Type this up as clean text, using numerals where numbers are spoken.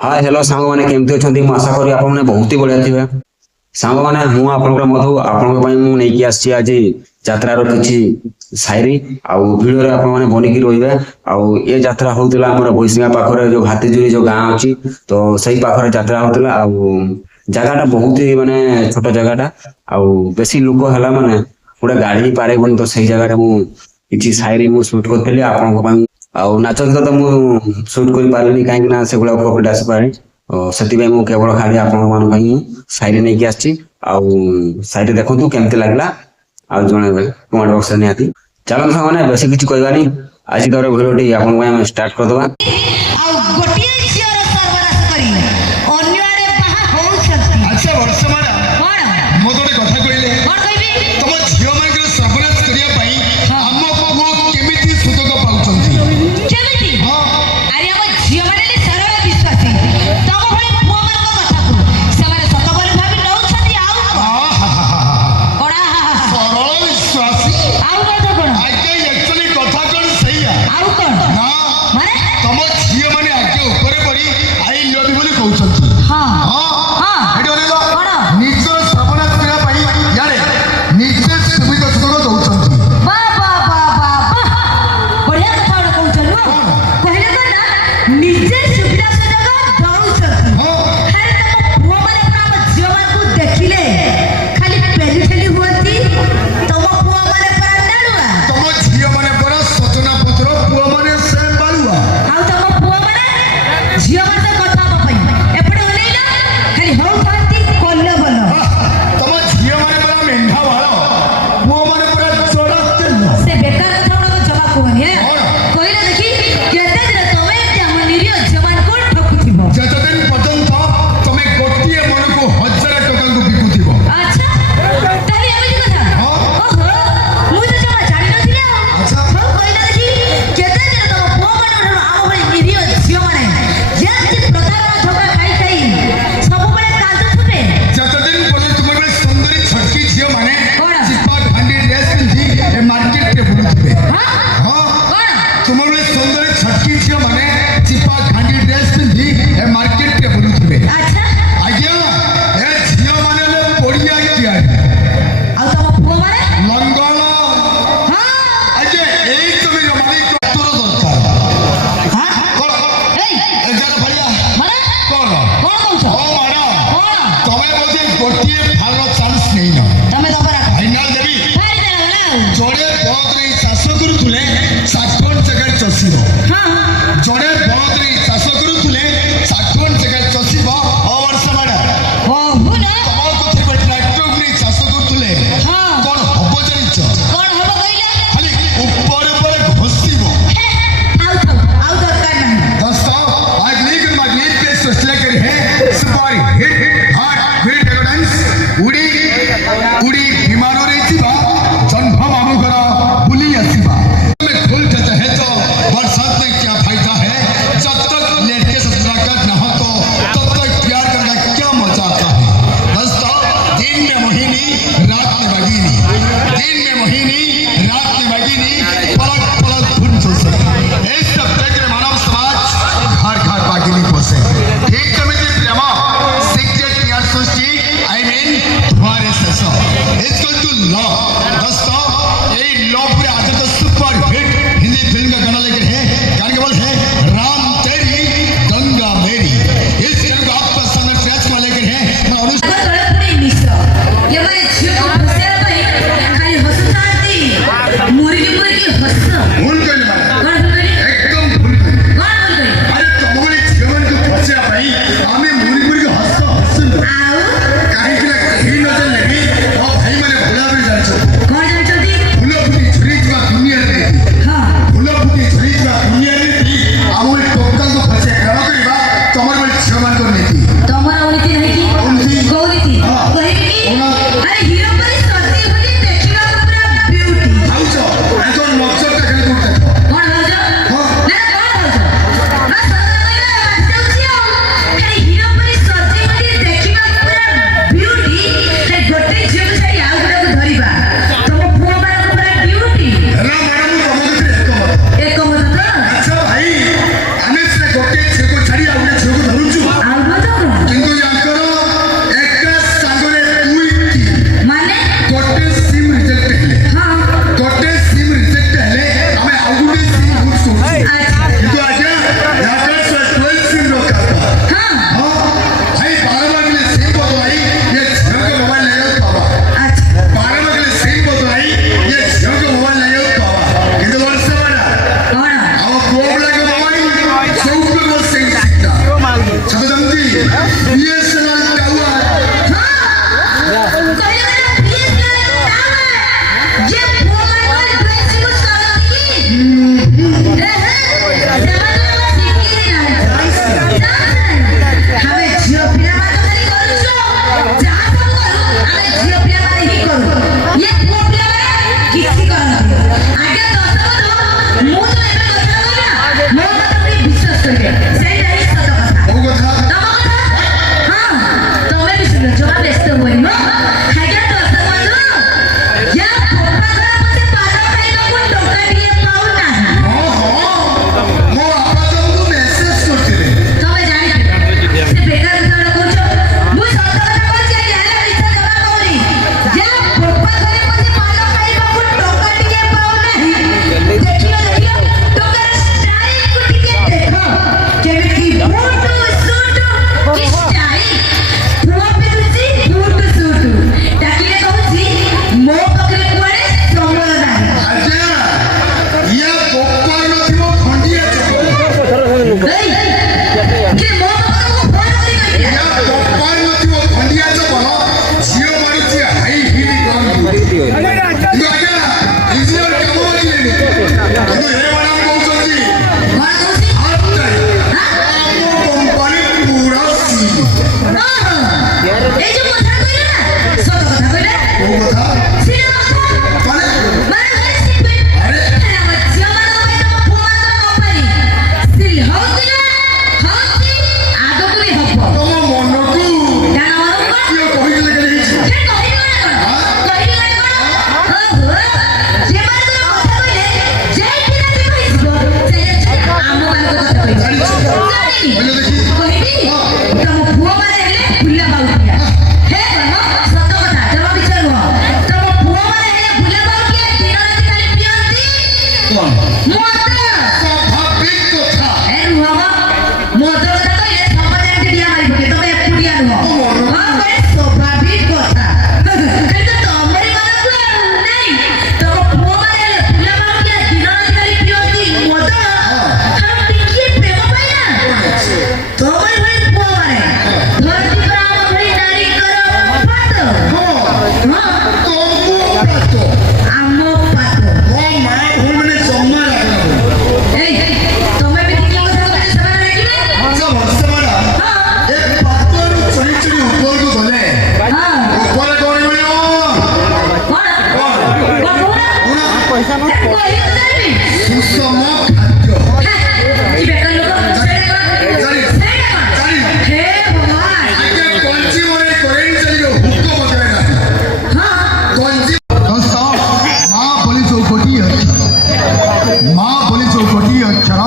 Hi hello सांग मैंने केमती अछंती मु आशा करी आपन बहुत ही बढ़िया थिबे। सांग माने मु आपनकर मधु आपनक पई मु नै कि आछि आज यात्रा रो किछि शायरी आउ वीडियो रे आपन माने बनि कि रहिबे। आउ ए यात्रा होतला हमर भोइसिंगा पाखरे जो भातीजुरी जो गां अछि तो सही पाखरे यात्रा होतला। आउ जगहटा बहुत ही माने छोट जगहटा आउ बेसी लोक हला माने गोटे गाड़ी पारे बन तो सही जगह रे मु किछि शायरी मु शूट करथली आपनक पई। आउ नाच गीत तो मु शूट कर पारनी कहीं ना से गुला प्रॉफिट आसी पारे सेति मु केवल खाली आपन मान पई शायरी नै कि आछि। आउ शायरी देखंतु केमते लागला आउ जणे कमेंट बॉक्स ने आती चलो हम माने बेसी किछि कहबानी आज तोर वीडियो आपन पई हम स्टार्ट कर दबा। जन्म मामू घर बुली आसवा फुल खेत है तो बरसात में ସ୍ୱାଭାବିକ କଥା। ଏ ରୁହ ମ। ମୋ କଥା ତ ଏ ସମାଜ ଏମିତି ଦିଆ ମାରି ପକେ ତମେ ଏକୁଟିଆ ନୁହଁ। ହଁ ବେ ସ୍ୱାଭାବିକ କଥା। ଖାଲି ତ ତମେ ମାନଙ୍କୁ ଆଉ ନାଇଁ ତମ ପୁଅ ମାନେ ପିଲାମାନଙ୍କୁ ଦିନ ରାତି ଖାଲି ପିଅନ୍ତି ମଦ ଆଉ ଟିକିଏ ପ୍ରେମ ପାଇଁ ନା ତମର ଭଳି ପୁଅ ମାନେ ଧରती पर ଆମ ଭଳି ନାରୀଙ୍କର ପାଦ ହଁ, ହଁ ତମ ପାତ। ଆମ ପାଦ ମୋ ମା ଭଉଣୀମାନେ ଜମା ରାଗିନାହାନ୍ତି। ଏଇ ତମେ ବି ଟିକେ କଥା କହିଲେ ସେମାନେ ରାଗିବେ ସେମାନେ ହଁ ଏ ପାତରୁ ଚଢ଼ି ଚଢ଼ି ଉପରକୁ ଗଲେ ହଁ ଉପରେ କଣ ମିଳିବ? କଣ କହୁନା ପଇସା କହିବି ସୁଷମ ଖାଦ୍ୟ। କି ବେକାର ଲୋକ ସେଇଟା କଣ ସେଇଟା କଣ ହେ ଭଗବାନ ଆଗେ କଞ୍ଚି ମରେ କରେଣ୍ଟ ଚାଲିବ, ହୁକ ବଜାଏ ନା। ହଁ କଞ୍ଚି दोस्तों माँ बोली चौकोटी अक्षर, माँ बोली चौकोटी अक्षर